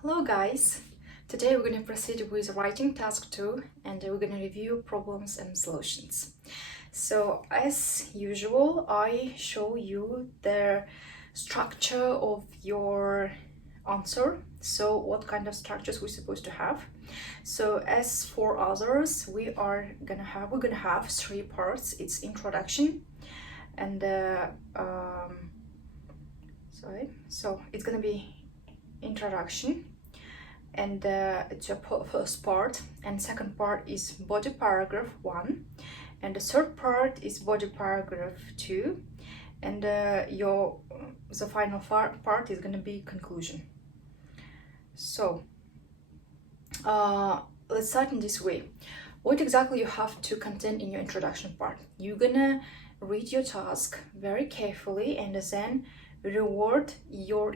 Hello guys! Today we're going to proceed with writing task 2 and we're going to review problems and solutions. So as usual, I show you the structure of your answer. So what kind of structures we're supposed to have. So as for others, we're gonna have three parts. It's introduction and so it's gonna be introduction, and it's your first part, and second part is body paragraph 1, and the third part is body paragraph 2, and the final part is going to be conclusion. So let's start in this way. What exactly you have to contain in your introduction part? You're gonna read your task very carefully and then reward your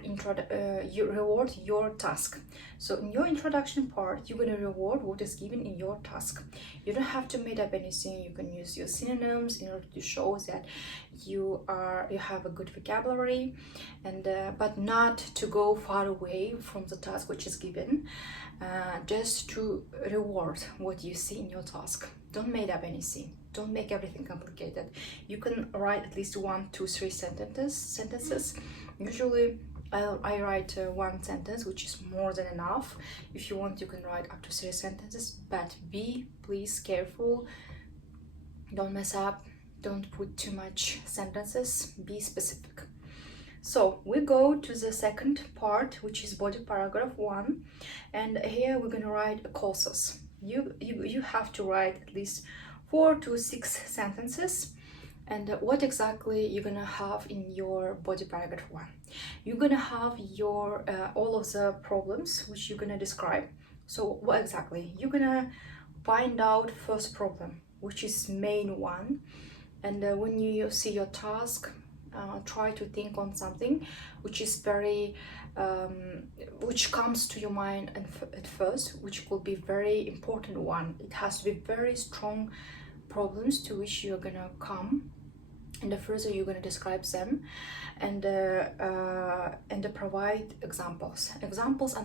task. So in your introduction part, you're gonna reward what is given in your task. You don't have to make up anything. You can use your synonyms in order to show that you have a good vocabulary, and but not to go far away from the task which is given. Just to reward what you see in your task. Don't make up anything. Don't make everything complicated. You can write at least 1, 2, 3 sentences. Usually I write one sentence, which is more than enough. If you want, you can write up to 3 sentences, but be please careful. Don't mess up. Don't put too much sentences. Be specific. So we go to the second part, which is body paragraph 1, and here we're going to write causes. You have to write at least 4 to 6 sentences. And what exactly you're gonna have in your body paragraph 1? You're gonna have your all of the problems which you're gonna describe. So what exactly? You're gonna find out first problem, which is main one, and when you see your task, try to think on something which is very which comes to your mind at first, which will be very important one. It has to be very strong problems to which you're gonna come, and the further you're gonna describe them, and provide examples. Examples are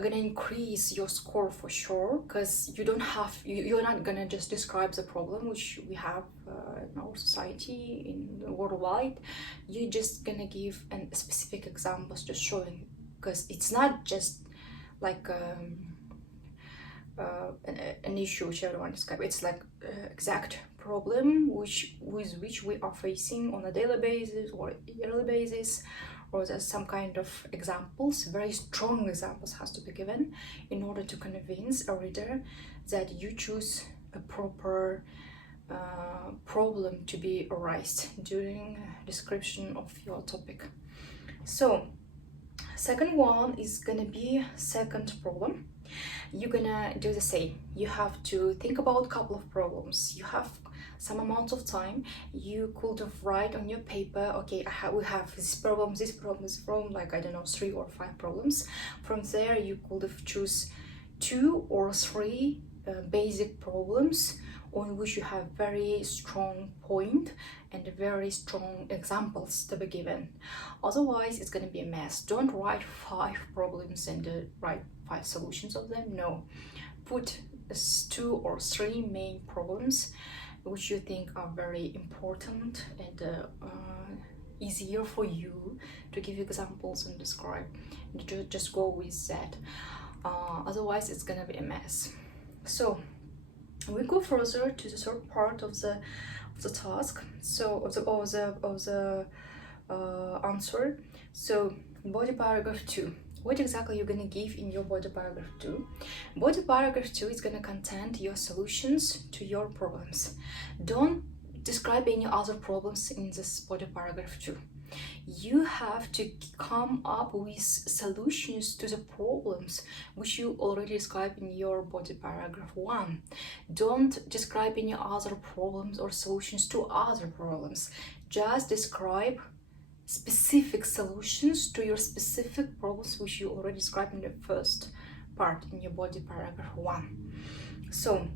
gonna increase your score for sure, because you're not gonna just describe the problem which we have in our society, in worldwide. You're just gonna give specific examples, just showing, because it's not just like an issue which everyone describes. It's like exact problem with which we are facing on a daily basis or yearly basis, or there's some kind of examples. Very strong examples has to be given in order to convince a reader that you choose a proper problem to be raised during description of your topic. So second one is gonna be second problem. You're gonna do the same. You have to think about a couple of problems. You have some amount of time. You could have write on your paper, okay, we have this problem, like, I don't know, 3 or 5 problems. From there you could have choose 2 or 3 basic problems on which you have very strong point and very strong examples to be given. Otherwise it's going to be a mess. Don't write 5 problems and write 5 solutions of them. No, put 2 or 3 main problems which you think are very important and easier for you to give examples and describe, and just go with that. Otherwise it's gonna be a mess. So we go further to the third part of the task, so of the answer. So body paragraph 2. What exactly you're gonna give in your body paragraph 2? Body paragraph 2 is gonna contain your solutions to your problems. Don't describe any other problems in this body paragraph 2. You have to come up with solutions to the problems which you already described in your body paragraph 1. Don't describe any other problems or solutions to other problems. Just describe specific solutions to your specific problems which you already described in the first part in your body paragraph 1. So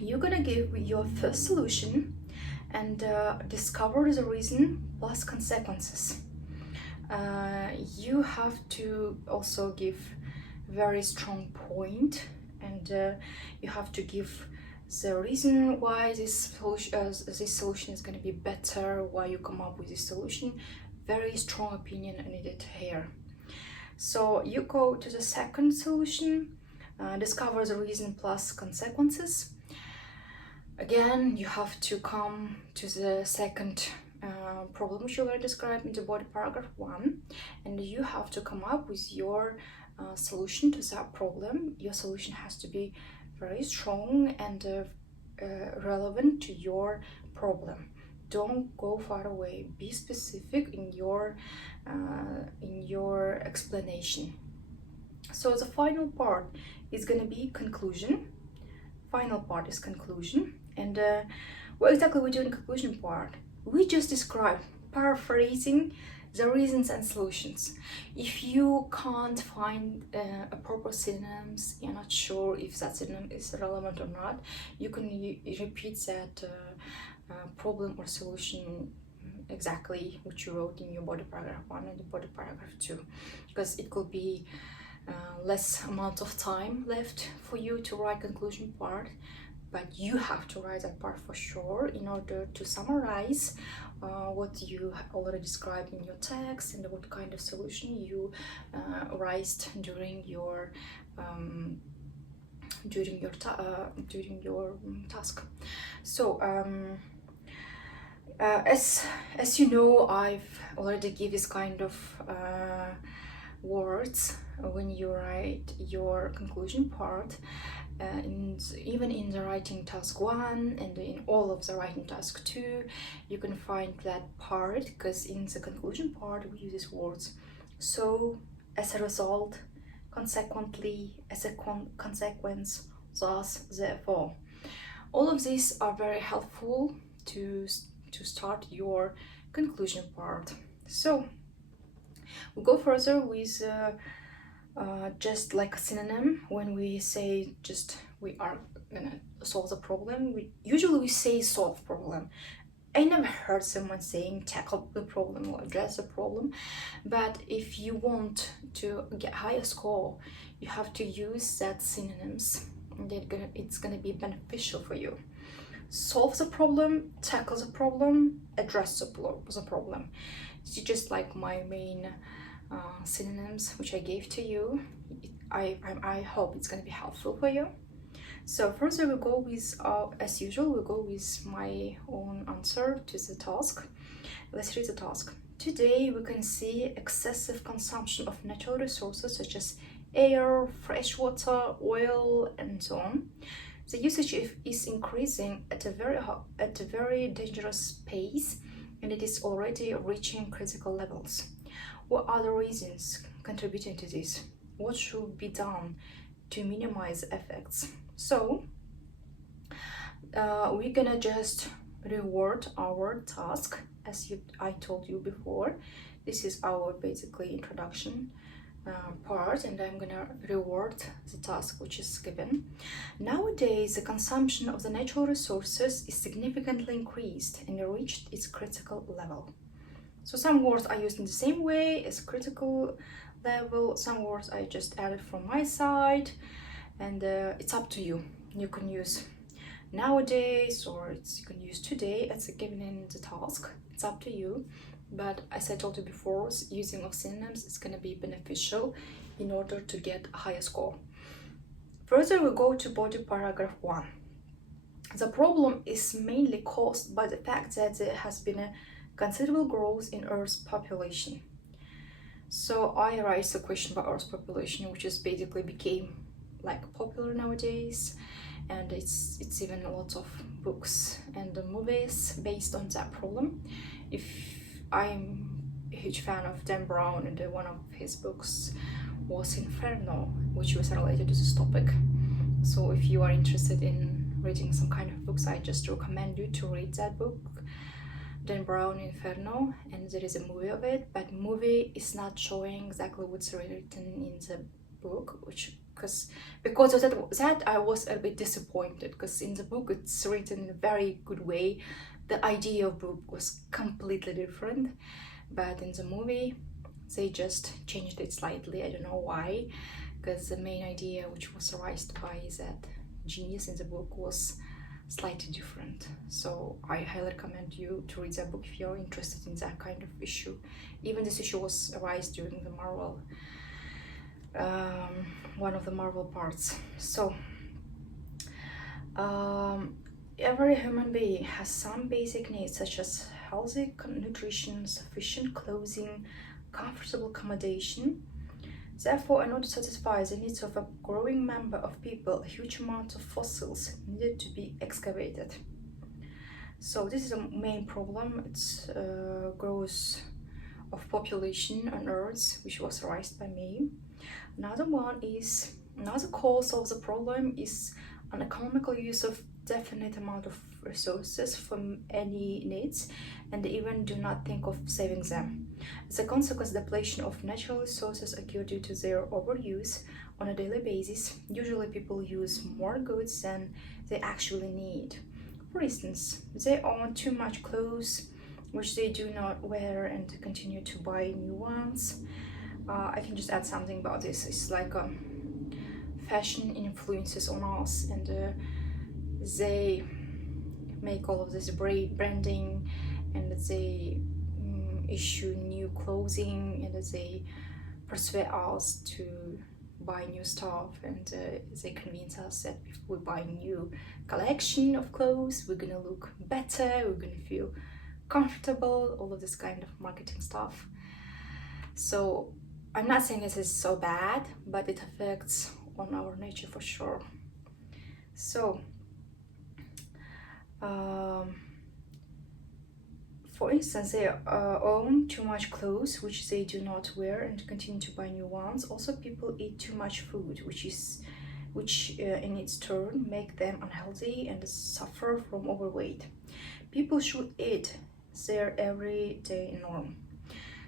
you're gonna give your first solution and discover the reason plus consequences. you have to also give very strong point, and you have to give the reason why this solution is going to be better, why you come up with this solution. Very strong opinion needed here. So you go to the second solution, discover the reason plus consequences. Again, you have to come to the second problem which you already described in the body paragraph 1, and you have to come up with your solution to that problem. Your solution has to be very strong and relevant to your problem. Don't go far away. Be specific in your explanation. So the final part is going to be conclusion. Final part is conclusion, and what exactly we do in the conclusion part? We just describe, paraphrasing, the reasons and solutions. If you can't find a proper synonyms, you're not sure if that synonym is relevant or not, you can repeat that problem or solution exactly what you wrote in your body paragraph 1 and the body paragraph 2, because it could be less amount of time left for you to write conclusion part, but you have to write that part for sure in order to summarize what you already described in your text and what kind of solution you raised during your task. So as you know, I've already given this kind of words when you write your conclusion part, and even in the writing task 1 and in all of the writing task 2, you can find that part, because in the conclusion part we use these words: so, as a result, consequently, as a consequence, thus, therefore. All of these are very helpful to start your conclusion part. So we'll go further with just like a synonym. When we say just we are gonna solve the problem, we usually say solve problem. I never heard someone saying tackle the problem or address the problem, but if you want to get higher score, you have to use that synonyms, and it's gonna be beneficial for you. Solve the problem, tackle the problem, address the problem. It's just like my main synonyms which I gave to you. I hope it's going to be helpful for you. So first we'll go with, as usual, we'll go with my own answer to the task. Let's read the task. Today we can see excessive consumption of natural resources such as air, fresh water, oil, and so on. The usage is increasing at a very dangerous pace, and it is already reaching critical levels. What are the reasons contributing to this? What should be done to minimize effects? So we're gonna just reword our task as I told you before. This is our basically introduction part, and I'm gonna reward the task which is given. Nowadays, the consumption of the natural resources is significantly increased and reached its critical level. So some words are used in the same way as critical level, some words I just added from my side, and it's up to you. You can use nowadays, or you can use today as given in the task. It's up to you. But as I told you before, using of synonyms is going to be beneficial in order to get a higher score. Further, we go to body paragraph 1. The problem is mainly caused by the fact that there has been a considerable growth in Earth's population. So I raised a question about Earth's population, which is basically became like popular nowadays, and it's even a lot of books and movies based on that problem. I'm a huge fan of Dan Brown, and one of his books was Inferno, which was related to this topic. So if you are interested in reading some kind of books, I just recommend you to read that book, Dan Brown, Inferno, and there is a movie of it, but movie is not showing exactly what's written in the book, because of that I was a bit disappointed, because in the book it's written in a very good way. The idea of book was completely different, but in the movie They just changed it slightly. I don't know why, because the main idea which was raised by that genius in the book was slightly different. So I highly recommend you to read that book if you're interested in that kind of issue. Even this issue was raised during the Marvel, one of the Marvel parts. So every human being has some basic needs such as healthy nutrition, sufficient clothing, comfortable accommodation. Therefore, in order to satisfy the needs of a growing number of people, a huge amount of fossils needed to be excavated. So this is a main problem. It's growth of population on Earth, which was raised by me. Another cause of the problem is an economical use of definite amount of resources from any needs, and they even do not think of saving them. As a consequence, depletion of natural resources occur due to their overuse on a daily basis. Usually people use more goods than they actually need. For instance, they own too much clothes which they do not wear and continue to buy new ones. I can just add something about this. It's like fashion influences on us, and they make all of this branding, and they issue new clothing, and they persuade us to buy new stuff, and they convince us that if we buy new collection of clothes, we're gonna look better, we're gonna feel comfortable, all of this kind of marketing stuff. So I'm not saying this is so bad, but it affects on our nature for sure. So for instance, they own too much clothes which they do not wear and continue to buy new ones. Also, people eat too much food, which in its turn make them unhealthy and suffer from overweight. People should eat their everyday norm.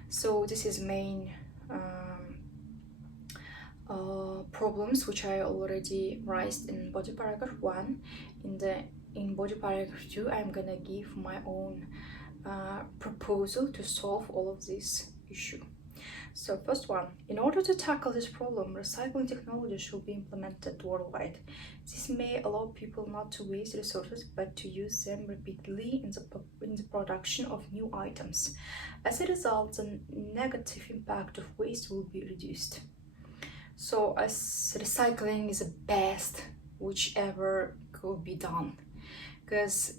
So this is main problems which I already raised in body paragraph 1. In body paragraph 2, I'm gonna give my own proposal to solve all of this issue. So first one, in order to tackle this problem, recycling technology should be implemented worldwide. This may allow people not to waste resources, but to use them repeatedly in the production of new items. As a result, the negative impact of waste will be reduced. So as recycling is the best which ever could be done. Because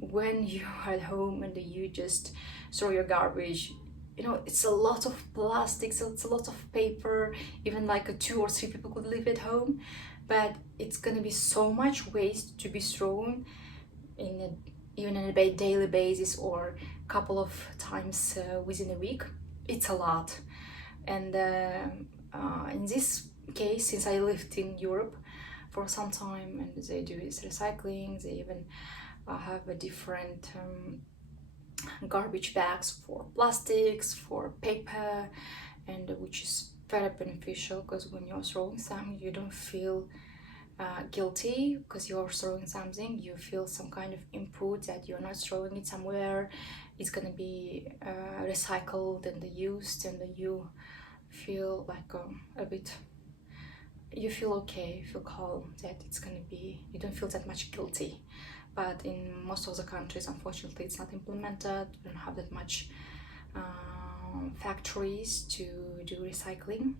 when you are at home and you just throw your garbage, you know, it's a lot of plastic, so it's a lot of paper, even like 2 or 3 people could live at home, but it's gonna be so much waste to be thrown even on a daily basis or a couple of times within a week. It's a lot. And in this case, since I lived in Europe for some time, and they do this recycling, they even have a different garbage bags for plastics, for paper, and which is very beneficial, because when you're throwing something, you don't feel guilty because you're throwing something. You feel some kind of input that you're not throwing it somewhere, it's gonna be recycled and used, and you feel like a bit, you feel okay, you feel calm that it's gonna be, you don't feel that much guilty. But in most of the countries, unfortunately, it's not implemented. We don't have that much factories to do recycling,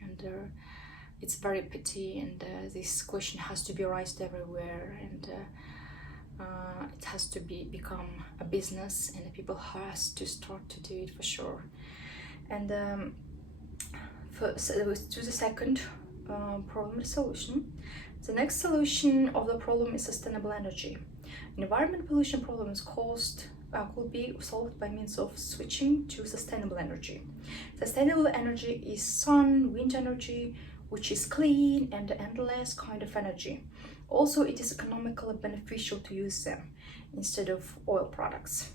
and it's very pity, and this question has to be raised everywhere, and it has to become a business, and people has to start to do it for sure. And to the second problem solution. The next solution of the problem is sustainable energy. Environment pollution problems could be solved by means of switching to sustainable energy. Sustainable energy is sun, wind energy, which is clean and endless kind of energy. Also, it is economically beneficial to use them instead of oil products.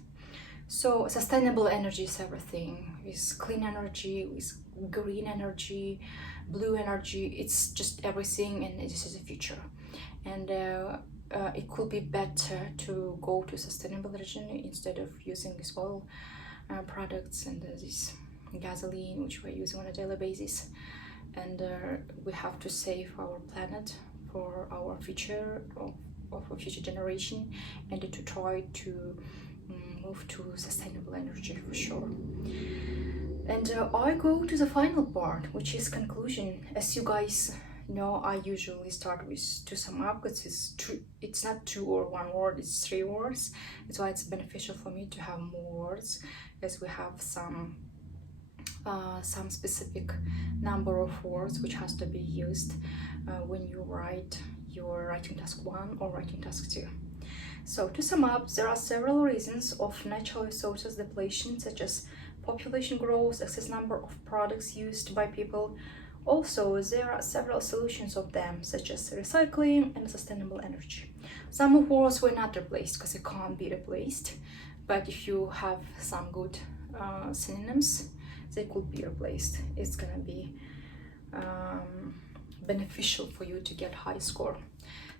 So sustainable energy is everything. With clean energy, with green energy, blue energy, it's just everything, and this is the future. And it could be better to go to sustainable energy instead of using these oil products and these gasoline, which we're using on a daily basis, and we have to save our planet for our future, of a future generation, and to try to move to sustainable energy for sure. And I go to the final part, which is conclusion. As you guys know, I usually start with to sum up, because it's not 2 or 1 word, it's 3 words. That's why it's beneficial for me to have more words, as we have some specific number of words which has to be used when you write your writing task 1 or writing task 2. So to sum up, there are several reasons of natural resources depletion, such as population growth, excess number of products used by people. Also, there are several solutions of them, such as recycling and sustainable energy. Some of words were not replaced because they can't be replaced, but if you have some good synonyms, they could be replaced. It's gonna be beneficial for you to get high score.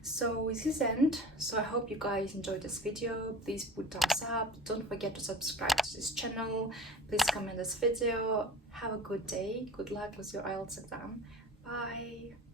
So this is end. So I hope you guys enjoyed this video. Please put thumbs up. Don't forget to subscribe to this channel. Please comment this video. Have a good day. Good luck with your IELTS exam. Bye.